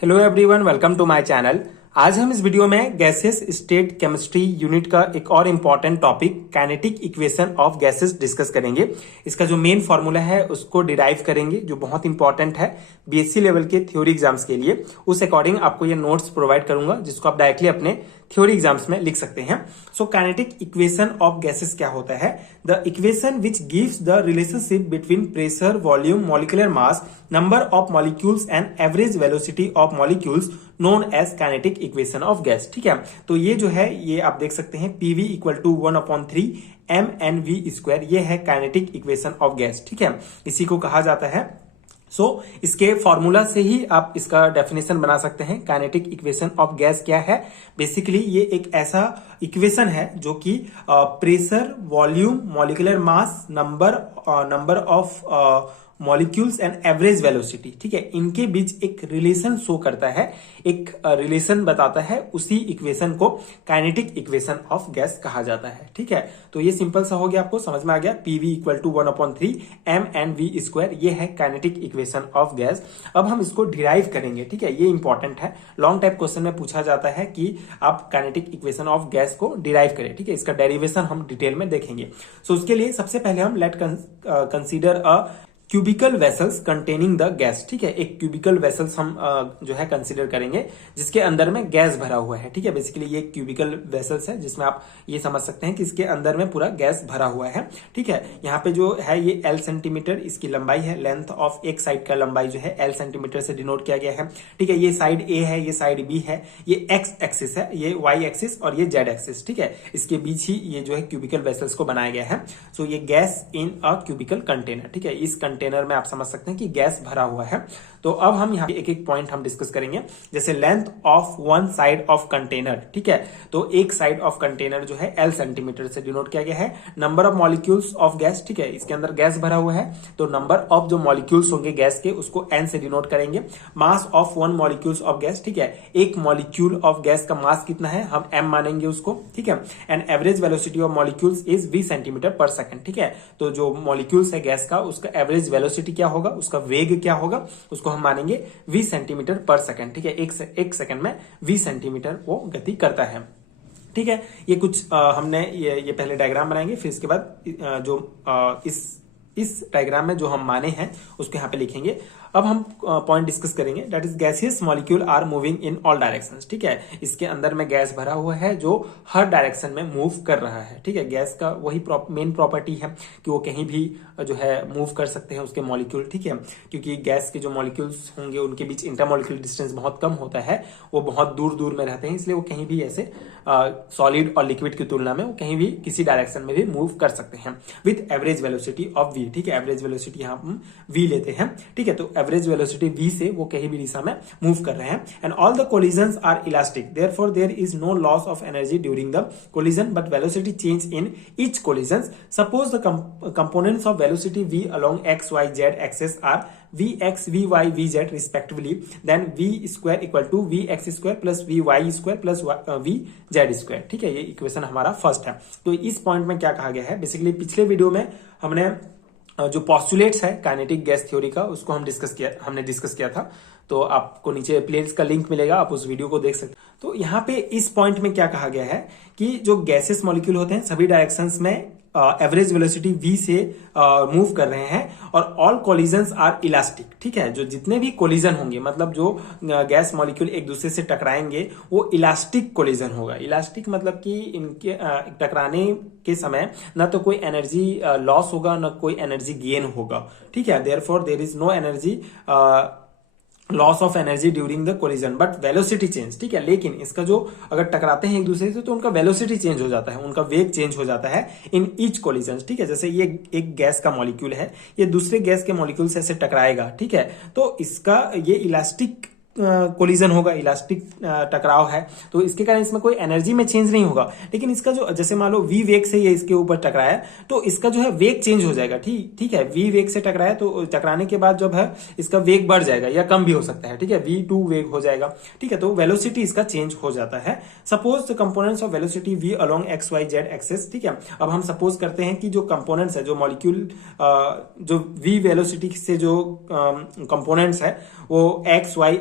Hello everyone, welcome to my channel. आज हम इस वीडियो में गैसेस स्टेट केमिस्ट्री यूनिट का एक और important topic kinetic equation of gases discuss करेंगे। इसका जो मेन फॉर्मूला है उसको डिराइव करेंगे, जो बहुत इंपॉर्टेंट है बीएससी लेवल के थ्योरी एग्जाम्स के लिए। उस अकॉर्डिंग आपको ये नोट्स प्रोवाइड करूंगा जिसको आप डायरेक्टली अपने थ्योरी एग्जाम्स में लिख सकते हैं। So kinetic equation of gases क्या होता है? The equation which gives the relationship between pressure, volume, molecular mass, number of molecules and average velocity of molecules known as kinetic equation of gas. ठीक है, तो ये जो है ये आप देख सकते हैं पीवी इक्वल टू 1/3 mnv²। ये है काइनेटिक इक्वेशन ऑफ गैस। ठीक है, इसी को कहा जाता है। इसके फॉर्मूला से ही आप इसका डेफिनेशन बना सकते हैं। काइनेटिक इक्वेशन ऑफ गैस क्या है? बेसिकली ये एक ऐसा इक्वेशन है जो कि pressure, volume, molecular mass, number of molecules and average velocity, ठीक है, इनके बीच एक रिलेशन शो करता है, एक रिलेशन बताता है। उसी इक्वेशन को काइनेटिक इक्वेशन ऑफ गैस कहा जाता है। ठीक है, तो ये सिंपल सा हो गया, आपको समझ में आ गया। पीवी इक्वल टू 1/3 mnv², ये है काइनेटिक इक्वेशन ऑफ गैस। अब हम इसको डिराइव करेंगे। ठीक है, ये इंपॉर्टेंट है, लॉन्ग टाइप क्वेश्चन में पूछा जाता है कि आप काइनेटिक इक्वेशन ऑफ गैस को डिराइव करें। ठीक है, इसका डेरिवेशन हम डिटेल में देखेंगे। उसके लिए सबसे पहले हम let consider a cubical vessels containing the gas. ठीक है, एक क्यूबिकल वेसल्स हम जो है कंसीडर करेंगे जिसके अंदर में गैस भरा हुआ है। ठीक है, बेसिकली ये क्यूबिकल वेसल्स है जिसमें आप ये समझ सकते हैं कि इसके अंदर में पूरा गैस भरा हुआ है। ठीक है, यहाँ पे जो है ये L सेंटीमीटर इसकी लंबाई है। लेंथ ऑफ एक साइड का लंबाई जो है L सेंटीमीटर से डिनोट किया गया है। ठीक है, ये साइड A है, ये साइड B है, ये X एक्सिस है, ये Y एक्सिस और ये Z एक्सिस। ठीक है, इसके बीच ही ये जो है क्यूबिकल वेसल्स को बनाया गया है। सो ये gas in a cubical container. ठीक है, इस कंटेनर में आप समझ सकते हैं कि गैस भरा हुआ है। तो अब हम यहाँ पे एक एक पॉइंट हम डिस्कस करेंगे। जैसे length of one side of container. ठीक है, तो एक साइड ऑफ कंटेनर जो है L सेंटीमीटर से डिनोट किया गया है। Number of molecules of gas, ठीक है, इसके अंदर गैस भरा हुआ है तो नंबर ऑफ जो मॉलिक्यूल्स होंगे गैस के उसको N से डिनोट करेंगे। Mass of one molecules of gas, ठीक है, एक मॉलिक्यूल ऑफ गैस का मास कितना है हम M मानेंगे उसको। ठीक है, and average velocity of molecules is v centimetre पर सेकंड। ठीक है, तो जो मॉलिक्यूल्स है गैस का उसका एवरेज वेलोसिटी क्या होगा, उसका वेग क्या होगा, उसको हम मानेंगे v सेंटीमीटर पर सेकंड। ठीक है, एक सेकंड में v सेंटीमीटर वो गति करता है। ठीक है, ये कुछ हमने ये पहले डायग्राम बनाएंगे, फिर इसके बाद इस डायग्राम में जो हम माने हैं उसको यहाँ पे लिखेंगे। अब हम पॉइंट डिस्कस करेंगे, that is gaseous molecule are moving in all directions. ठीक है, इसके अंदर में गैस भरा हुआ है जो हर डायरेक्शन में मूव कर रहा है। ठीक है, गैस का वही मेन प्रॉपर्टी है कि वो कहीं भी जो है मूव कर सकते हैं उसके मॉलिक्यूल। ठीक है, क्योंकि गैस के जो मॉलिक्यूल्स होंगे उनके बीच इंटरमॉलिक्यूलर डिस्टेंस बहुत कम होता है, वो बहुत दूर दूर में रहते हैं, इसलिए वो कहीं भी ऐसे सॉलिड और लिक्विड की तुलना में वो कहीं भी किसी डायरेक्शन में भी मूव कर सकते हैं with average velocity of v। ठीक है, एवरेज वेलोसिटी यहाँ हम v लेते हैं। ठीक है, तो एवरेज वेलोसिटी v से वो कहीं भी दिशा में मूव कर रहे हैं। And all the collisions are elastic, therefore there is no loss of energy during the collision but velocity change in each collision. Suppose the components of velocity v along x y z axis are vx, vy, vz respectively, then v² equal to vx² plus vy² plus vz²। ठीक है, ये equation हमारा first है। तो इस point में क्या कहा गया है, बेसिकली पिछले वीडियो में हमने जो पॉस्टुलेट्स है काइनेटिक गैस थ्योरी का उसको हमने डिस्कस किया था। तो आपको नीचे प्लेलिस्ट का लिंक मिलेगा, आप उस वीडियो को देख सकते हैं। तो यहाँ पे इस पॉइंट में क्या कहा गया है कि जो गैसेस मॉलिक्यूल होते हैं सभी डायरेक्शंस में एवरेज वेलोसिटी v से मूव कर रहे हैं और ऑल कोलिजन्स आर इलास्टिक। ठीक है, जो जितने भी कोलिजन होंगे मतलब जो गैस मॉलिक्यूल एक दूसरे से टकराएंगे वो इलास्टिक कोलिजन होगा। इलास्टिक मतलब कि इनके टकराने के समय न तो कोई एनर्जी लॉस होगा न कोई एनर्जी गेन होगा। ठीक है, therefore there is no energy loss of energy during the collision but velocity change. ठीक है, लेकिन इसका जो अगर टकराते हैं एक दूसरे से तो उनका वेलोसिटी चेंज हो जाता है, उनका वेग चेंज हो जाता है इन ईच कोलिजन। ठीक है, जैसे ये एक गैस का मॉलिक्यूल है, ये दूसरे गैस के मॉलिक्यूल से ऐसे टकराएगा। ठीक है, तो इसका ये इलास्टिक कोलिजन होगा, इलास्टिक टकराव है, तो इसके कारण इसमें कोई एनर्जी में चेंज नहीं होगा। लेकिन इसका जो जैसे मान लो v वेग से ये इसके ऊपर टकराया तो इसका जो है वेग चेंज हो जाएगा। ठीक है, v वेग से टकराया तो टकराने के बाद जब है इसका वेग बढ़ जाएगा या कम भी हो सकता है। ठीक है, v2 वेग हो जाएगा। ठीक है, तो वेलोसिटी इसका चेंज हो जाता है। Suppose the components of velocity v along X Y Z axes. ठीक है, अब हम सपोज करते हैं कि जो कंपोनेंट्स है, जो मॉलिक्यूल जो v वेलोसिटी से जो कंपोनेंट्स है वो x y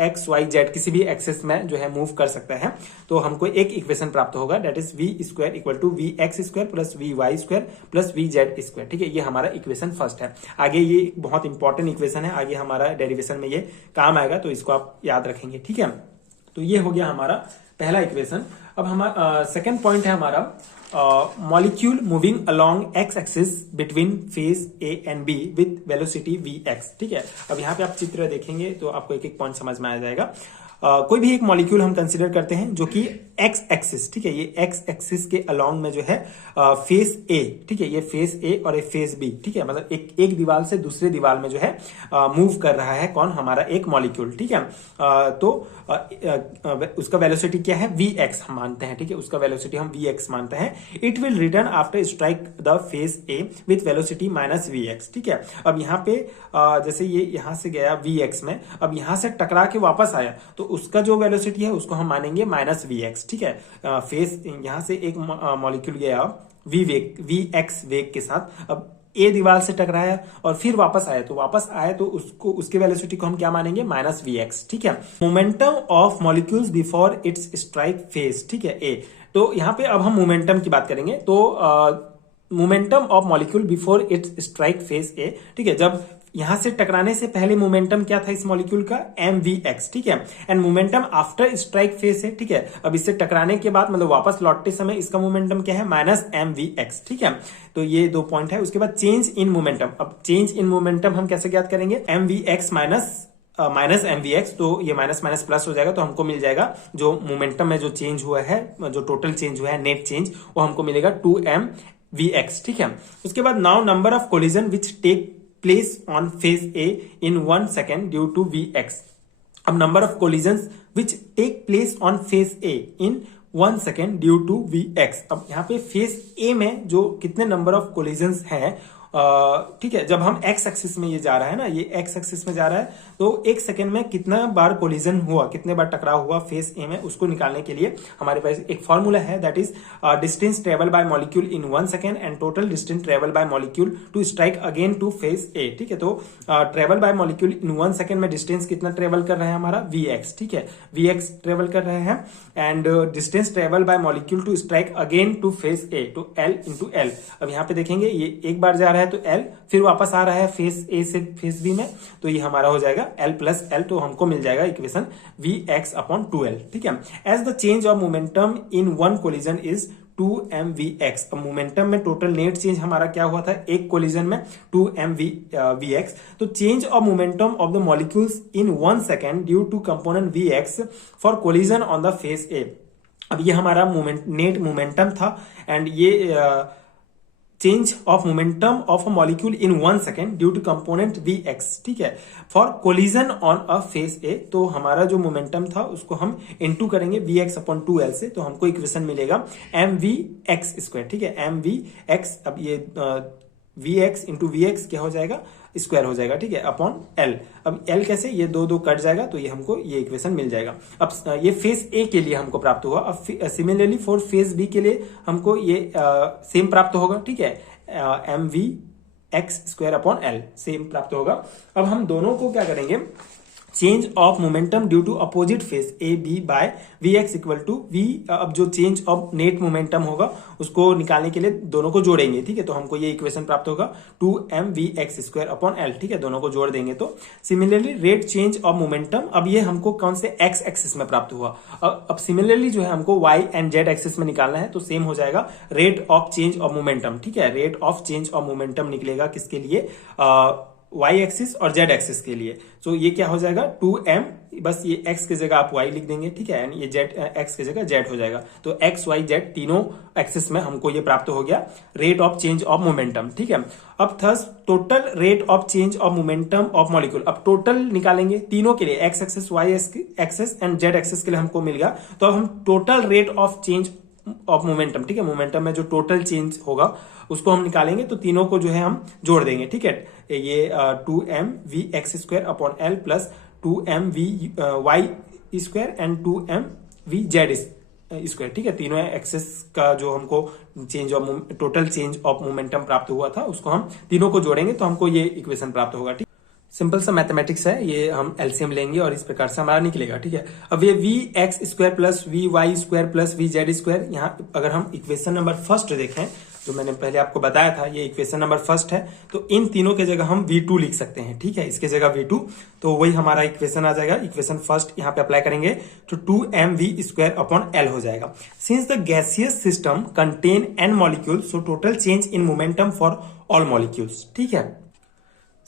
X Y Z किसी भी एक्सेस में जो है मूव कर सकता है, तो हमको एक इक्वेशन प्राप्त होगा, that is V square equal to V X square plus V Y square plus V Z square. ठीक है, ये हमारा इक्वेशन फर्स्ट है। आगे ये बहुत इंपॉर्टेंट इक्वेशन है, आगे हमारा डेरिवेशन में ये काम आएगा, तो इसको आप याद रखेंगे। ठीक है, तो ये हो गया हमारा पहला इक्वेशन। अब हमारा सेकेंड पॉइंट है हमारा molecule moving along X axis between face A and B with velocity V X. ठीक है, अब यहाँ पे आप चित्र देखेंगे तो आपको एक एक पॉइंट समझ में आ जाएगा। कोई भी एक मॉलिक्यूल हम कंसीडर करते हैं जो कि एक्स एक्सिस, ठीक है, ये एक्स एक्सिस के अलोंग में जो है फेस ए, ठीक है, ये फेस ए और ये फेस बी, ठीक है, मतलब एक दीवार से दूसरे दीवार में जो है मूव कर रहा है कौन, हमारा एक मॉलिक्यूल। ठीक है, तो उसका वेलोसिटी क्या है, वी एक्स हम मानते हैं। ठीक है, उसका वेलोसिटी हम वी एक्स मानते हैं। It will return after strike the face A with velocity minus V X. ठीक है, अब यहाँ पे जैसे ये यहाँ से गया वी एक्स में, अब यहाँ से टकरा के वापस आया, तो उसका जो वेलोसिटी है उसको हम मानेंगे माइनस वी एक्स। ठीक है, फेस यहाँ से एक मॉलिक्यूल गया वी एक्स वेग के साथ, अब ए दीवार से टकराया और फिर वापस आया, तो वापस आया तो उसको उसके वेलोसिटी को हम क्या मानेंगे, माइनस वी एक्स। ठीक है, momentum of molecules before its strike face, ठीक है, ए। तो यहाँ पे अब हम मोमेंटम की बात करेंगे, तो momentum of molecule before its strike face A, ठीक है, जब यहां से टकराने से पहले मोमेंटम क्या था इस मॉलिक्यूल का, एम वी एक्स। ठीक है, and momentum after strike face है। ठीक है, अब इससे टकराने के बाद मतलब वापस लौटते समय इसका मोमेंटम क्या है, माइनस एम वी एक्स। ठीक है, तो ये दो पॉइंट है। उसके बाद चेंज इन मोमेंटम, अब चेंज इन मोमेंटम हम कैसे ज्ञात करेंगे, M V X minus M V X, तो ये माइनस माइनस प्लस हो जाएगा, तो हमको मिल जाएगा जो मोमेंटम में जो चेंज हुआ है, जो टोटल चेंज हुआ है, नेट चेंज, वो हमको मिलेगा 2m vx। ठीक है, उसके बाद now number of collision which take place on face A in 1 second due to vx। अब number of collisions which take place on face A in 1 second due to vx। अब यहाँ पे phase A में जो कितने number of collisions हैं, ठीक है, जब हम एक्स एक्सिस में ये जा रहा है ना, ये एक्स एक्सिस में जा रहा है, तो एक सेकेंड में कितना बार कोलिजन हुआ, कितने बार टकराव हुआ फेस ए में, उसको निकालने के लिए हमारे पास एक फॉर्मूला है, that is distance travel by molecule in 1 second and total distance travel by molecule to strike again to face A. ठीक है, तो travel by molecule in 1 second में डिस्टेंस कितना ट्रेवल कर रहे हैं, हमारा वी एक्स। ठीक है, वी एक्स ट्रेवल कर रहे हैं, and distance travel by molecule to strike again to face A, तो एल इंटू एल। अब यहाँ पे देखेंगे ये एक बार जा रहा है तो L, फिर वापस आ रहा है फेस ए से फेस बी में, तो ये हमारा हो जाएगा L प्लस L, तो हमको मिल जाएगा इक्वेशन Vx अपॉन 2L। ठीक है, as the change of momentum in one collision is 2mvx। अब मोमेंटम में टोटल नेट चेंज हमारा क्या हुआ था, एक कोलिजन में 2mvx, तो change of momentum of the molecules in 1 second due to component vx for collision on the face A. अब ये हमारा नेट मोमेंटम था, एंड ये change of momentum of a molecule in 1 second due to component vx। ठीक है, for collision on a face A, तो हमारा जो मोमेंटम था उसको हम इनटू करेंगे vx अपॉन 2l से, तो हमको इक्वेशन मिलेगा mvx स्क्वायर। ठीक है, mvx, अब ये vx इंटू vx क्या हो जाएगा, स्क्वायर हो जाएगा। ठीक है, अपॉन l। अब l कैसे, ये दो दो कट जाएगा, तो ये हमको ये इक्वेशन मिल जाएगा। अब ये फेज ए के लिए हमको प्राप्त हुआ। अब सिमिलरली फॉर फेज बी के लिए हमको ये सेम प्राप्त होगा। ठीक है, M V X square upon L same प्राप्त होगा। अब हम दोनों को क्या करेंगे, change of momentum due to opposite face A B by V X equal to V. अब जो चेंज ऑफ नेट मोमेंटम होगा उसको निकालने के लिए दोनों को जोड़ेंगे। ठीक है, तो हमको ये इक्वेशन प्राप्त होगा 2mvx स्क्वायर अपॉन एल। ठीक है, दोनों को जोड़ देंगे तो similarly rate change of momentum, अब ये हमको कौन से एक्स एक्सिस में प्राप्त हुआ। अब सिमिलरली जो है हमको वाई एंड जेड एक्सिस में निकालना है, तो सेम हो जाएगा rate of change of momentum. ठीक है, rate of change of momentum निकलेगा किसके लिए, y एक्सिस और z एक्सिस के लिए। तो ये क्या हो जाएगा 2m, बस ये x की जगह आप y लिख देंगे। ठीक है, ये z x की जगह z हो जाएगा, तो x y z तीनों एक्सिस में हमको ये प्राप्त हो गया rate of change of momentum. ठीक है, अब thus total rate of change of momentum of molecule, अब टोटल निकालेंगे तीनों के लिए, x axis y axis and z axis के लिए हमको मिल गया। तो अब हम total rate of change of momentum, ठीक है, मोमेंटम में जो टोटल चेंज होगा उसको हम निकालेंगे, तो तीनों को जो है हम जोड़ देंगे। ठीक है, ये 2mvx square upon L plus 2mvy square and 2mvz square. ठीक है, तीनों एक्सेस का जो हमको change of total change of momentum प्राप्त हुआ था उसको हम तीनों को जोड़ेंगे, तो हमको ये इक्वेशन प्राप्त होगा। ठीक, सिंपल सा मैथमेटिक्स है, ये हम एलसीएम लेंगे और इस प्रकार से हमारा निकलेगा। ठीक है, अब ये V X square plus V Y square plus V Z square, यहाँ अगर हम इक्वेशन नंबर फर्स्ट देखें जो मैंने पहले आपको बताया था, ये इक्वेशन नंबर फर्स्ट है, तो इन तीनों के जगह हम V2 लिख सकते हैं। ठीक है, इसके जगह V2, तो वही हमारा इक्वेशन आ जाएगा। इक्वेशन फर्स्ट यहाँ पे अप्लाई करेंगे तो 2mv स्क्वायर अपॉन एल हो जाएगा। Since the gaseous system contain n molecules so total change in momentum for all molecules. ठीक है,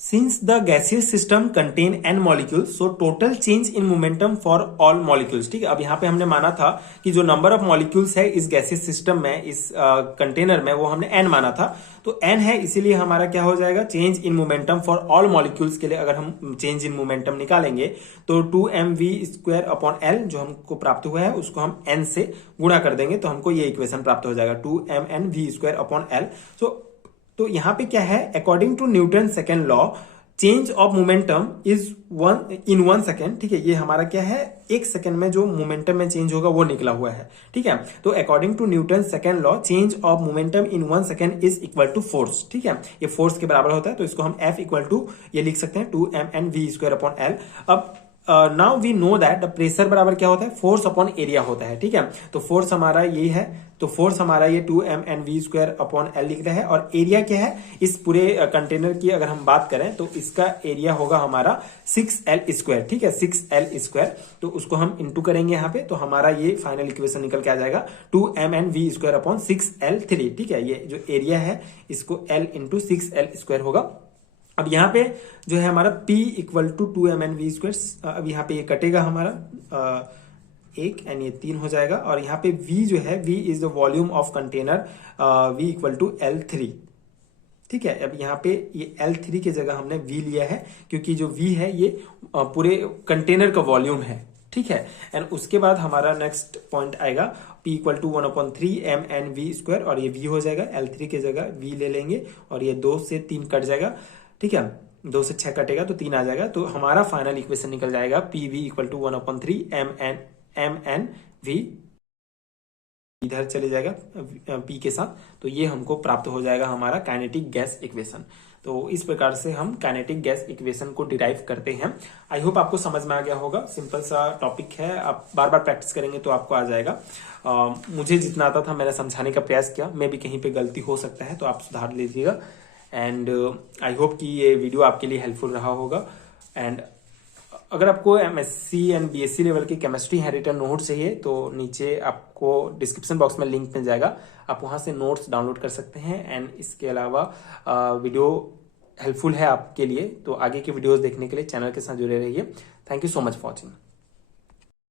Since the gaseous system contain n molecules, so total change in momentum for all molecules। ठीक है, अब यहाँ पे हमने माना था कि जो नंबर ऑफ मॉलिक्यूल्स है इस गैसियस सिस्टम में, इस कंटेनर में, वो हमने n माना था, तो n है, इसीलिए हमारा क्या हो जाएगा, change in momentum for all molecules के लिए अगर हम चेंज इन मोमेंटम निकालेंगे तो 2mv स्क्वायर अपॉन एल जो हमको प्राप्त हुआ है उसको हम n से गुणा कर देंगे तो हमको ये इक्वेशन प्राप्त हो जाएगा 2mnv स्क्वायर अपॉन एल। तो यहां पे क्या है, according to Newton second law change of momentum is 1 second. ठीक है, ये हमारा क्या है, 1 सेकेंड में जो मोमेंटम में चेंज होगा वो निकला हुआ है। ठीक है, तो according to Newton second law change of momentum in 1 second is equal to force. ठीक है, ये फोर्स के बराबर होता है, तो इसको हम F इक्वल टू ये लिख सकते हैं 2mnv स्क्वायर अपॉन एल। अब now we know that the pressure बराबर क्या होता है, फोर्स अपॉन एरिया होता है। ठीक है, तो फोर्स हमारा ये है, तो फोर्स हमारा ये 2mnv स्क्वायर अपॉन एल लिख रहे हैं, और एरिया क्या है इस पूरे कंटेनर की अगर हम बात करें तो इसका एरिया होगा हमारा 6l स्क्वायर। ठीक है, 6l स्क्वायर, तो उसको हम इंटू करेंगे यहाँ पे, तो हमारा ये फाइनल इक्वेशन निकल के आ जाएगा 2mnv स्क्वायर अपॉन 6l3। ठीक है, ये जो एरिया है इसको l इंटू 6l स्क्वायर होगा। अब यहाँ पे जो है हमारा P equal to 2mnv square, अब यहाँ पे ये कटेगा हमारा 1 एंड ये 3 हो जाएगा, और यहाँ पे V जो है, V is the volume of container, V equal to L3। ठीक है, अब यहाँ पे ये L3 की जगह हमने V लिया है क्योंकि जो V है ये पूरे कंटेनर का वॉल्यूम है। ठीक है, एंड उसके बाद हमारा नेक्स्ट पॉइंट आएगा P equal to 1/3mnv square, और ये V हो जाएगा, L3 की जगह V ले लेंगे और ये 2 से 3 कट जाएगा। ठीक है, 2 से 6 कटेगा तो 3 आ जाएगा, तो हमारा फाइनल इक्वेशन निकल जाएगा PV इक्वल टू 1/3mnv, इधर चले जाएगा P के साथ, तो ये हमको प्राप्त हो जाएगा हमारा काइनेटिक गैस इक्वेशन। तो इस प्रकार से हम काइनेटिक गैस इक्वेशन को डिराइव करते हैं। आई होप आपको समझ में आ गया होगा, सिंपल सा टॉपिक है, आप बार बार प्रैक्टिस करेंगे तो आपको आ जाएगा। मुझे जितना आता था मैंने समझाने का प्रयास किया, मे भी कहीं पे गलती हो सकता है तो आप सुधार लीजिएगा। एंड आई होप कि ये वीडियो आपके लिए हेल्पफुल रहा होगा। एंड अगर आपको MSc एंड BSc लेवल की केमिस्ट्री है रिटर्न नोट चाहिए तो नीचे आपको डिस्क्रिप्शन बॉक्स में लिंक मिल जाएगा, आप वहां से नोट्स डाउनलोड कर सकते हैं। एंड इसके अलावा वीडियो हेल्पफुल है आपके लिए, तो आगे के वीडियोस देखने के लिए चैनल के साथ जुड़े रहिए। Thank you so much for watching.